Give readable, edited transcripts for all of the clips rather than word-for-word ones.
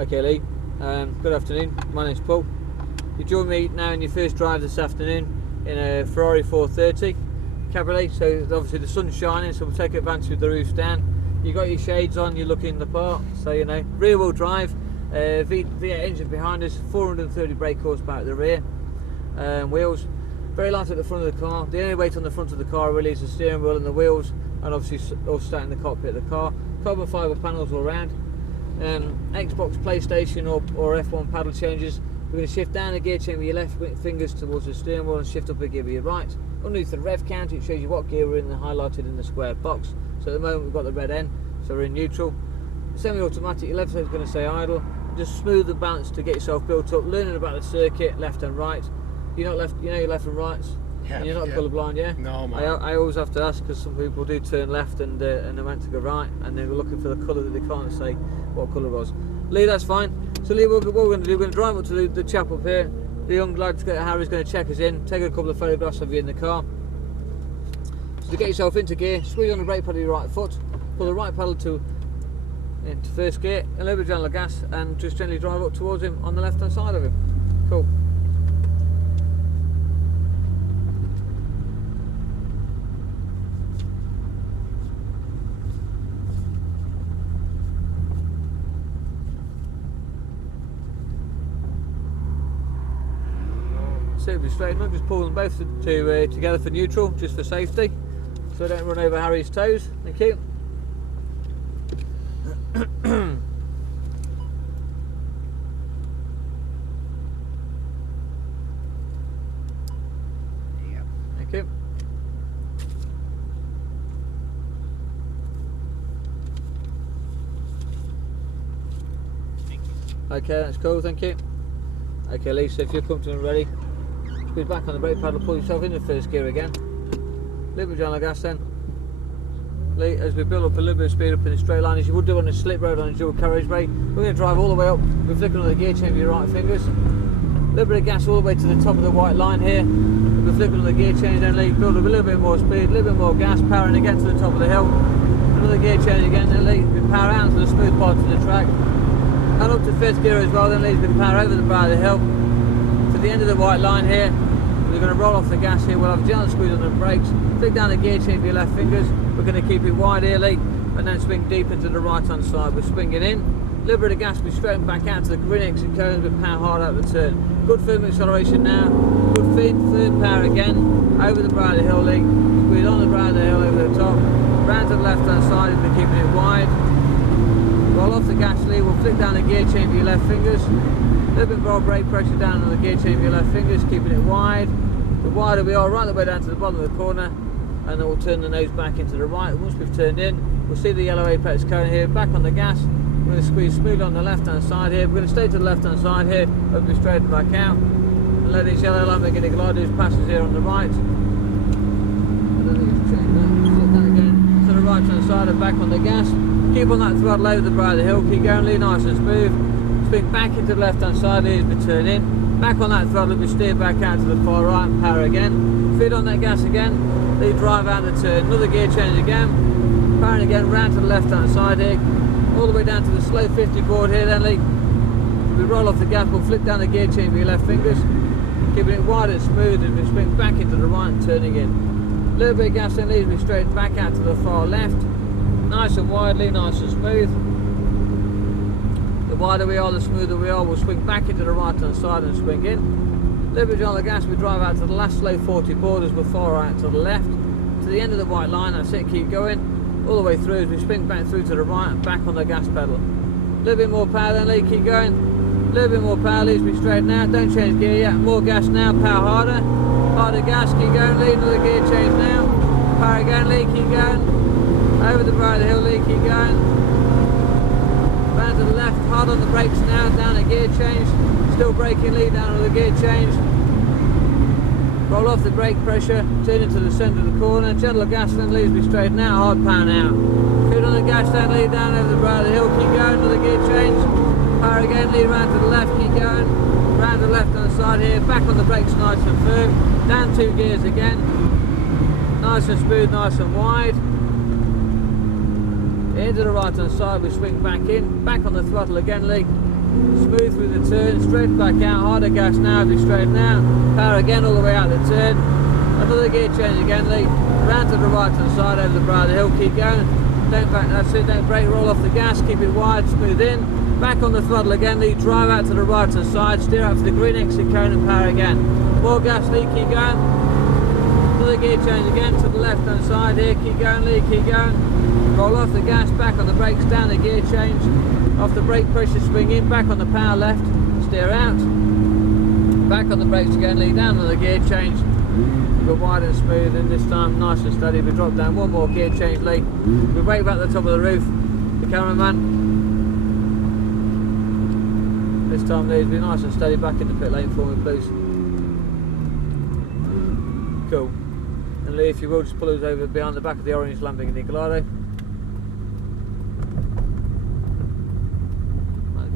Okay, Lee. Good afternoon. My name's Paul. You join me now in your first drive this afternoon in a Ferrari F430 Cabriolet. So obviously the sun's shining, so we'll take advantage with the roofs down. You got your shades on, you're looking the part. So you know, rear-wheel drive, V8 engine behind us, 430 brake horsepower at the rear. Wheels very light at the front of the car. The only weight on the front of the car really is the steering wheel and the wheels, and obviously all sat in the cockpit of the car. Carbon fibre panels all around. Xbox, PlayStation or F1 paddle changes. We're going to shift down the gear chain with your left fingers towards the steering wheel and shift up a gear with your right. Underneath the rev counter, it shows you what gear we're in and highlighted in the square box. So at the moment we've got the red N, so we're in neutral. Semi-automatic, your left side's going to say idle. Just smooth the balance to get yourself built up. Learning about the circuit, left and right. You're not left, you know your left and rights. Yeah, and you're not colourblind, yeah? No, man. I always have to ask, because some people do turn left and they're meant to go right, and they're looking for the colour that they can't say what colour it was. Lee, that's fine. So Lee, what we're going to do, we're going to drive up to the chap up here. The young lad, Harry's going to check us in, take a couple of photographs of you in the car. So to get yourself into gear, squeeze on the brake pedal with your right foot, pull the right pedal into first gear, a little bit gentle gas, and just gently drive up towards him on the left hand side of him. Cool. Super straight enough, just pull them both together for neutral, just for safety, so don't run over Harry's toes. Thank you. Thank you. Okay, that's cool, thank you. Okay, Lisa, if you're comfortable and ready, squeeze back on the brake pedal, pull yourself into first gear again. A little bit down the gas then. Lee, as we build up a little bit of speed up in the straight line, as you would do on a slip road on a dual carriageway, we're going to drive all the way up. We're flicking on the gear chain with your right fingers. A little bit of gas all the way to the top of the white line here. We're flicking on the gear change then, Lee, build up a little bit more speed, a little bit more gas, powering again to the top of the hill. Another gear change again then, Lee, we power out to the smooth part of the track. And up to first gear as well then, Lee, we power over the brow of the hill. To the end of the white line here. We're going to roll off the gas here, we'll have a gentle squeeze on the brakes, flick down the gear chain with your left fingers, we're going to keep it wide here, Lee, and then swing deep into the right hand side. We're swinging in, a little bit of gas, we straighten back out to the green exit cones, we power hard out the turn. Good firm acceleration now, good feed, third power again, over the brow of the hill, Lee, squeeze on the brow of the hill over the top, round to the left hand side, we're keeping it wide. Roll off the gas, Lee, we'll flick down the gear chain with your left fingers. A little bit more brake pressure down on the gear chain with your left fingers, keeping it wide. The wider we are, right the way down to the bottom of the corner, and then we'll turn the nose back into the right. Once we've turned in, we'll see the yellow apex cone here, back on the gas. We're going to squeeze smoothly on the left hand side here. We're going to stay to the left hand side here, hope we straighten back out, and let this yellow line begin to glide as passes here on the right. And then just change that, flip that again to the right hand side and back on the gas. Keep on that throttle over the brow of the hill, keep going, Lee, nice and smooth. Swing back into the left hand side here as we turn in. Back on that throttle, we steer back out to the far right and power again. Feed on that gas again, then drive out the turn. Another gear change again, powering again, round to the left hand side here. All the way down to the slow 50 board here then, Lee. We roll off the gas, we'll flick down the gear chain with your left fingers. Keeping it wide and smooth as we swing back into the right and turning in. A little bit of gas then, Lee, as we straighten back out to the far left. Nice and wide, Lee, nice and smooth. The wider we are, the smoother we are. We'll swing back into the right hand side and swing in. A little bit on the gas, we drive out to the last slow 40 borders before right to the left. To the end of the white line, that's it, keep going. All the way through as we swing back through to the right and back on the gas pedal. A little bit more power then, Lee, keep going. A little bit more power, Lee, as we straighten out. Don't change gear yet, more gas now, power harder. Harder gas, keep going, Lee, another gear change now. Power again, Lee, keep going. Over the brow of the hill, Lee, keep going. Round to the left, hard on the brakes now, down a gear change. Still braking, Lee, down with a gear change. Roll off the brake pressure, turn into the centre of the corner. Gentle gas then, Lee, as we straighten out, hard power now. Foot on the gas then, Lee, down over the brow of the hill, keep going, another gear change. Power again, Lee, round to the left, keep going. Round to the left on the side here, back on the brakes nice and firm. Down 2 gears again. Nice and smooth, nice and wide. Into the right hand side, we swing back in, back on the throttle again, Lee. smooth through the turn, straight back out, harder gas now, be straighten out, power again all the way out the turn, another gear change again, Lee, round to the right hand side over the brow of the hill, keep going, don't back, that's it, don't brake, roll off the gas, keep it wide, smooth in, back on the throttle again, Lee, drive out to the right hand side, steer out for the green exit cone and power again, more gas, Lee, keep going, another gear change again to the left hand side here, keep going, Lee, keep going, roll off the gas, back on the brakes, down the gear change, off the brake pressure, swing in, back on the power left, steer out, back on the brakes again, Lee, down on the gear change, go wide and smooth, and this time nice and steady, we drop down, one more gear change, Lee, we brake back at the top of the roof, the cameraman, this time Lee, be nice and steady, back in the pit lane for me please, cool, and Lee if you will just pull us over behind the back of the orange Lamborghini Gallardo.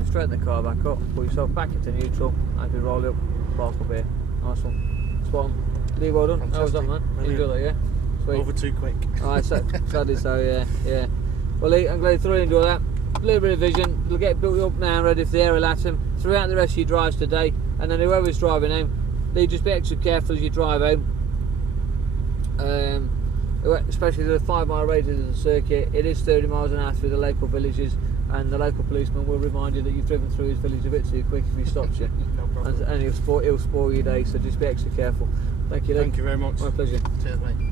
Straighten the car back up, pull yourself back into neutral, and you roll up, park up here. Nice one. Spot on. Lee, well done. How was that, man? You enjoyed that, yeah? Sweet. Over too quick. Alright, sadly so, yeah. Well, Lee, I'm glad you thoroughly enjoyed that. A little bit of vision, it'll get built up now, ready for the aerial atom throughout the rest of your drives today, and then whoever's driving home, Lee, just be extra careful as you drive home. Especially the 5 mile radius of the circuit, it is 30 miles an hour through the local villages, and the local policeman will remind you that you've driven through his village a bit too quick if he stops you. No problem. And he'll spoil your day, so just be extra careful. Thank you, Lee. Thank you very much. My pleasure. Cheers, mate.